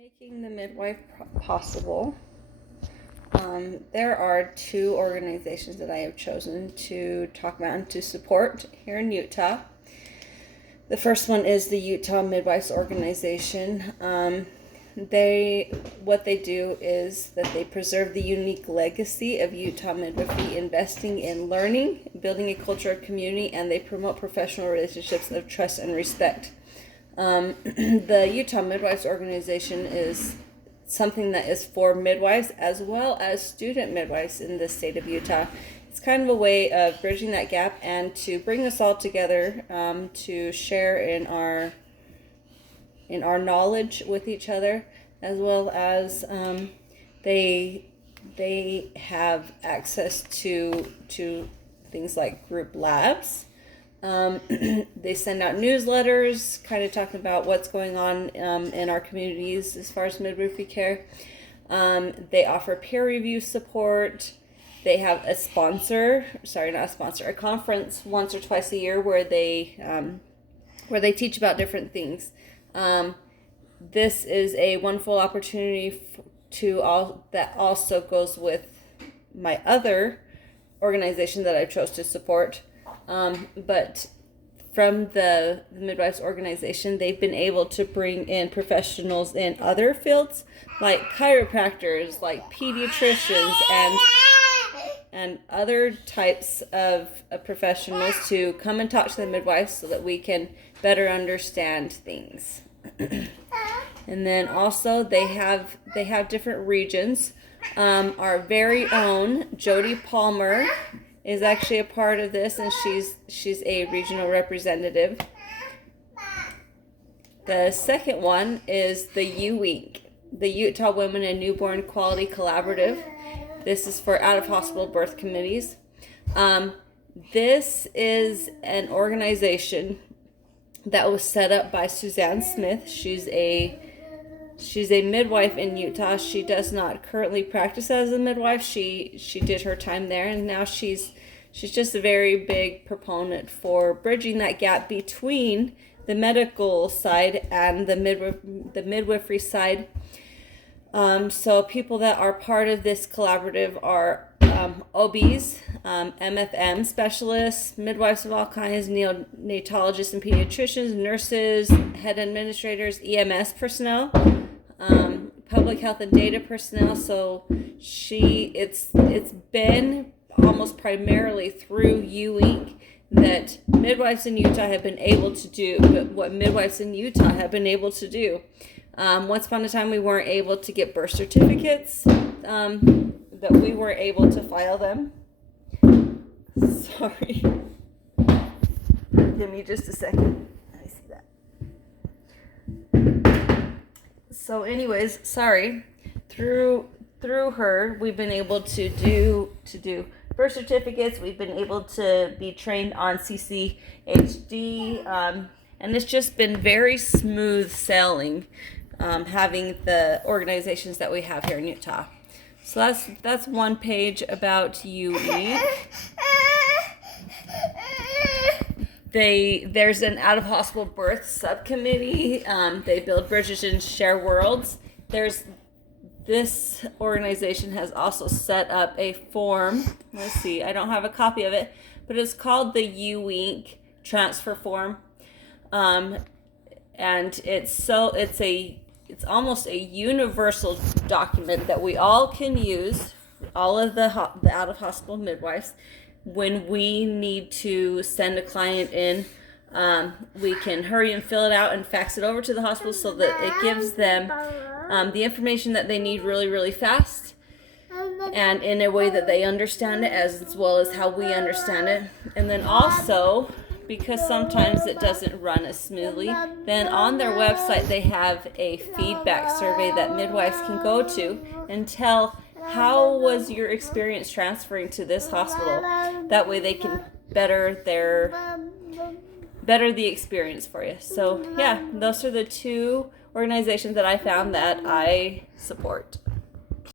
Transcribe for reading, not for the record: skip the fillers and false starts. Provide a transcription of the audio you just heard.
Making the midwife possible. There are two organizations that I have chosen to talk about and to support here in Utah. The first one is the Utah Midwives Organization. What they do is that they preserve the unique legacy of Utah midwifery, investing in learning, building a culture of community, and they promote professional relationships of trust and respect. The Utah Midwives Organization is something that is for midwives as well as student midwives in the state of Utah. It's kind of a way of bridging that gap and to bring us all together to share in our knowledge with each other, as well as they have access to things like group labs. They send out newsletters kind of talking about what's going on in our communities as far as midwifery care. They offer peer review support. They have a conference once or twice a year where they teach about different things. This is a wonderful opportunity that also goes with my other organization that I chose to support. But from the Midwives Organization, they've been able to bring in professionals in other fields like chiropractors, like pediatricians, and other types of professionals to come and talk to the midwives so that we can better understand things. And then also they have different regions. Our very own Jody Palmer is actually a part of this, and she's a regional representative. The second one is the UWINC, the Utah Women and Newborn Quality Collaborative. This is for out-of-hospital birth committees. This is an organization that was set up by Suzanne Smith. She's a midwife in Utah. She does not currently practice as a midwife. She did her time there, and now she's just a very big proponent for bridging that gap between the medical side and the midwifery side. So people that are part of this collaborative are OBs, MFM specialists, midwives of all kinds, neonatologists and pediatricians, nurses, head administrators, EMS personnel, public health and data personnel. So it's been almost primarily through UWINC that midwives in Utah have been able to do, but what midwives in Utah have been able to do. Once upon a time, we weren't able to get birth certificates, that we weren't able to file them. Sorry. Give me just a second. I see that. So anyways, sorry. Through her, we've been able to do birth certificates. We've been able to be trained on CCHD, and it's just been very smooth sailing, having the organizations that we have here in Utah. So that's one page about UWINC. There's an out-of-hospital birth subcommittee. They build bridges and share worlds. This organization has also set up a form. Let's see, I don't have a copy of it, but it's called the UWINC transfer form. And it's almost a universal document that we all can use, all of the out-of-hospital midwives. When we need to send a client in, we can hurry and fill it out and fax it over to the hospital so that it gives them the information that they need really, really fast and in a way that they understand it as well as how we understand it. And then also, because sometimes it doesn't run as smoothly, then on their website they have a feedback survey that midwives can go to and tell, how was your experience transferring to this hospital? That way they can better the experience for you. So yeah, those are the two organizations that I found that I support.